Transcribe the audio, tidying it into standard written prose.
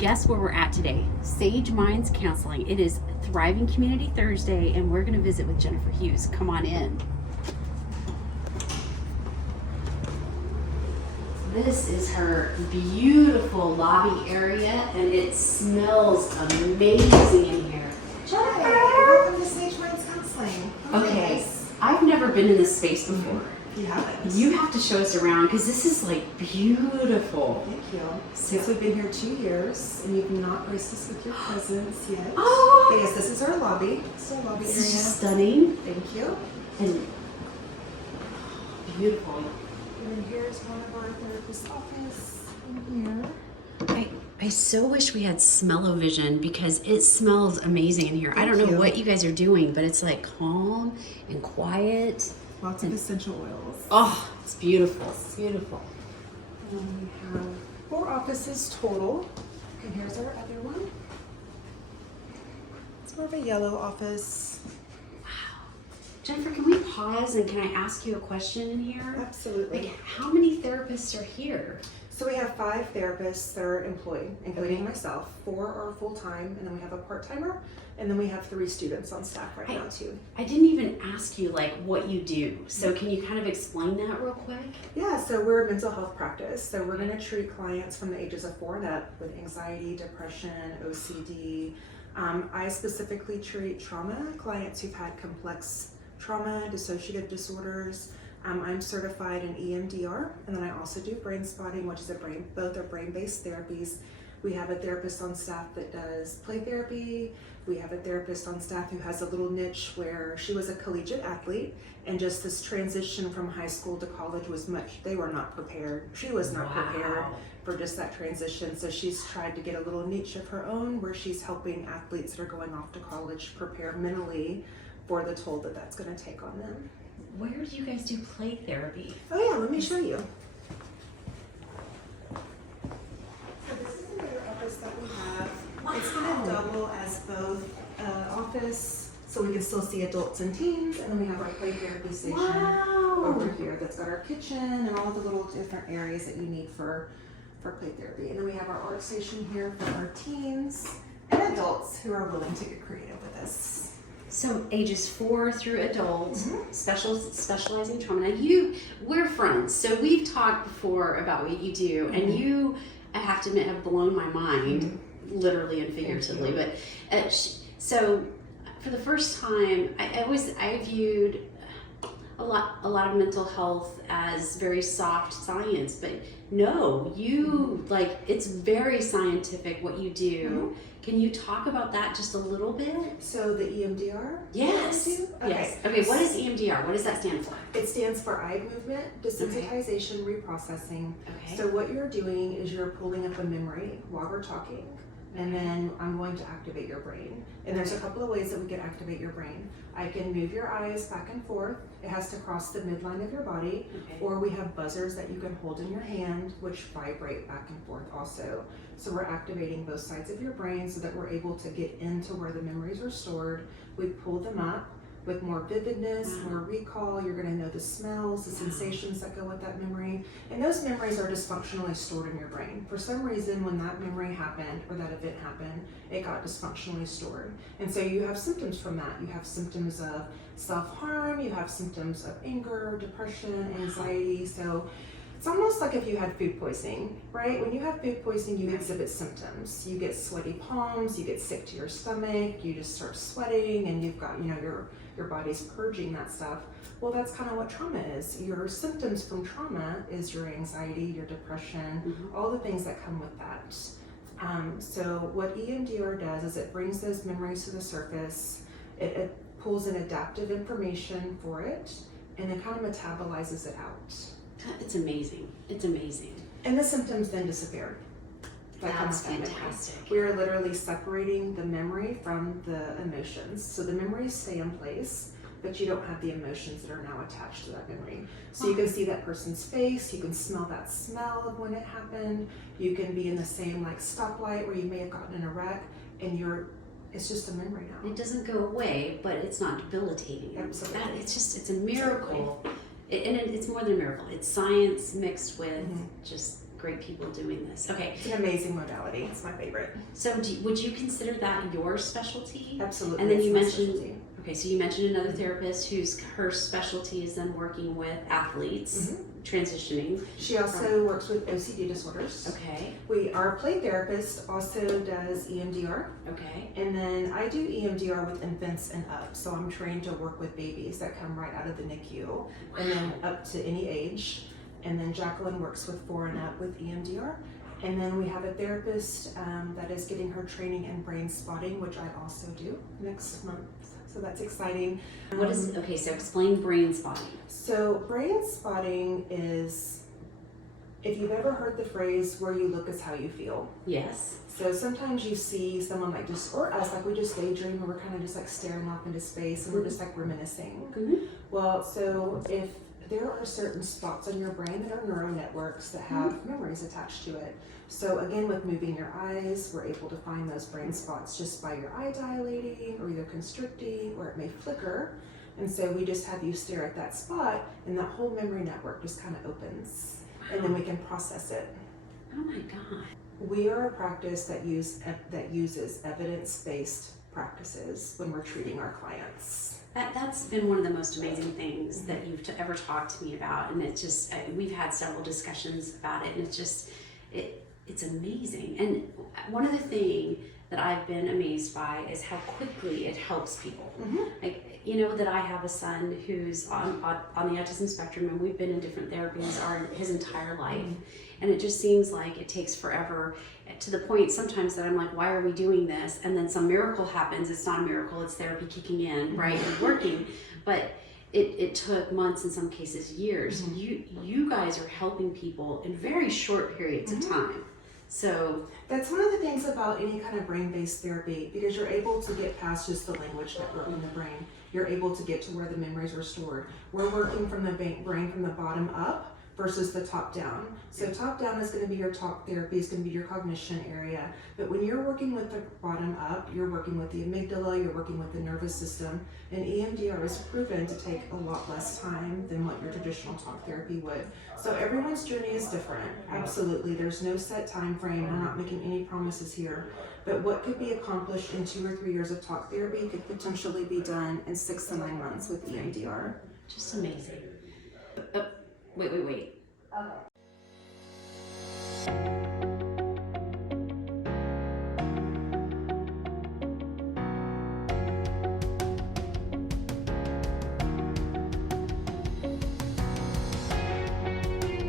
guess where we're at today? Sage Minds Counseling. It is Thriving Community Thursday, and we're going to visit with Jennifer Hughes. Come on in. This is her beautiful lobby area, and it smells amazing in here. Jennifer! Welcome to Sage Minds Counseling. Okay, I've never been in this space before. You haven't. You have to show us around because this is like beautiful. Thank you. Since we've been here 2 years and you've not graced us with your presence yet. Oh! But yes, this is our lobby. This is our lobby This area. is stunning Thank you. and beautiful. And then here's one of our therapist office in here. I so wish we had smell-o-vision because it smells amazing in here. I don't know what you guys are doing, but it's like calm and quiet. Lots of essential oils. Oh, it's beautiful. It's beautiful. And we have 4 offices total. And here's our other one. It's more of a yellow office. Wow. Jennifer, can we pause and can I ask you a question in here? Absolutely. Like, how many therapists are here? So we have 5 therapists that are employed, including myself. 4 are full-time, and then we have a part-timer, and then we have 3 students on staff right now too. I didn't even ask you like what you do. So can you kind of explain that real quick? Yeah, so we're a mental health practice. So we're going to treat clients from the ages of 4 and up with anxiety, depression, OCD. I specifically treat trauma, clients who've had complex trauma, dissociative disorders. I'm certified in EMDR, and then I also do brain spotting, which is both are brain-based therapies. We have a therapist on staff that does play therapy. We have a therapist on staff who has a little niche where she was a collegiate athlete, and just this transition from high school to college was they were not prepared. She was not prepared for just that transition. So she's tried to get a little niche of her own where she's helping athletes that are going off to college prepare mentally for the toll that that's going to take on them. Where do you guys do play therapy? Oh yeah, let me show you. So this is another office that we have. Wow. It's going to double as both office, so we can still see adults and teens, and then we have our play therapy station over here that's got our kitchen and all the little different areas that you need for play therapy. And then we have our art station here for our teens and adults who are willing to get creative with us. So ages 4 through adult, specializing in trauma. Now we're friends, so we've talked before about what you do, and you, I have to admit, have blown my mind, literally and figuratively. But so for the first time, I viewed a lot of mental health as very soft science, but no, you it's very scientific what you do. Can you talk about that just a little bit? So the EMDR? Yes. Okay. Yes. Okay, what is EMDR? What does that stand for? It stands for eye movement desensitization reprocessing. Okay. So what you're doing is you're pulling up a memory while we're talking, and then I'm going to activate your brain. And there's a couple of ways that we can activate your brain. I can move your eyes back and forth. It has to cross the midline of your body. Or we have buzzers that you can hold in your hand, which vibrate back and forth also. So we're activating both sides of your brain so that we're able to get into where the memories are stored. We pull them up with more vividness, more recall. You're going to know the smells, the sensations that go with that memory. And those memories are dysfunctionally stored in your brain. For some reason, when that memory happened or that event happened, it got dysfunctionally stored. And so you have symptoms from that. You have symptoms of self-harm, you have symptoms of anger, depression, anxiety. So it's almost like if you had food poisoning, right? When you have food poisoning, you exhibit symptoms. You get sweaty palms, you get sick to your stomach, you just start sweating, and you've got, your body's purging that stuff. Well, that's kind of what trauma is. Your symptoms from trauma is your anxiety, your depression, all the things that come with that. So what EMDR does is it brings those memories to the surface, it pulls in adaptive information for it, and then kind of metabolizes it out. It's amazing. It's amazing. And the symptoms then disappear. That's fantastic. We are literally separating the memory from the emotions. So the memories stay in place, but you don't have the emotions that are now attached to that memory. So you can see that person's face, you can smell that smell of when it happened, you can be in the same stoplight where you may have gotten in a wreck, and it's just a memory now. It doesn't go away, but it's not debilitating. Absolutely. It's a miracle. And it's more than a miracle. It's science mixed with just great people doing this. Okay, It's an amazing modality. It's my favorite. so would you consider that your specialty? Absolutely. And then it's you my mentioned, specialty. okay, so you mentioned another therapist her specialty is then working with athletes, transitioning. She also works with OCD disorders. Okay, Our play therapist also does EMDR. okay, And then I do EMDR with infants and up. So I'm trained to work with babies that come right out of the NICU and then up to any age. And then Jacqueline works with 4 and up with EMDR. And then we have a therapist that is getting her training in brain spotting, which I also do next month. So that's exciting. What is, okay, so explain brain spotting. So brain spotting is, if you've ever heard the phrase, where you look is how you feel. Yes. So sometimes you see someone like just, or us, like we just daydream and we're kind of just like staring off into space and we're just like reminiscing. Well, so if there are certain spots on your brain that are neural networks that have memories attached to it. So again, with moving your eyes, we're able to find those brain spots just by your eye dilating or either constricting, or it may flicker. And so we just have you stare at that spot and that whole memory network just kind of opens. And then we can process it. Oh my God. We are a practice that uses evidence-based practices when we're treating our clients. That's been one of the most amazing things that you've ever talked to me about, and it's just we've had several discussions about it, and it's just it's amazing. And one of the things that I've been amazed by is how quickly it helps people. Like, you know, that I have a son who's on the autism spectrum, and we've been in different therapies his entire life, and it just seems like it takes forever, to the point sometimes that I'm like, why are we doing this? And then some miracle happens. It's not a miracle, it's therapy kicking in, right, and working. But it took months, in some cases years. You guys are helping people in very short periods of time. So that's one of the things about any kind of brain-based therapy, because you're able to get past just the language network in the brain. You're able to get to where the memories are stored. We're working from the brain from the bottom up versus the top down. So top down is going to be your talk therapy, is going to be your cognition area. But when you're working with the bottom up, you're working with the amygdala, you're working with the nervous system. And EMDR is proven to take a lot less time than what your traditional talk therapy would. So everyone's journey is different. Absolutely. There's no set time frame. We're not making any promises here. But what could be accomplished in 2 or 3 years of talk therapy could potentially be done in 6 to 9 months with EMDR. just amazing. Wait.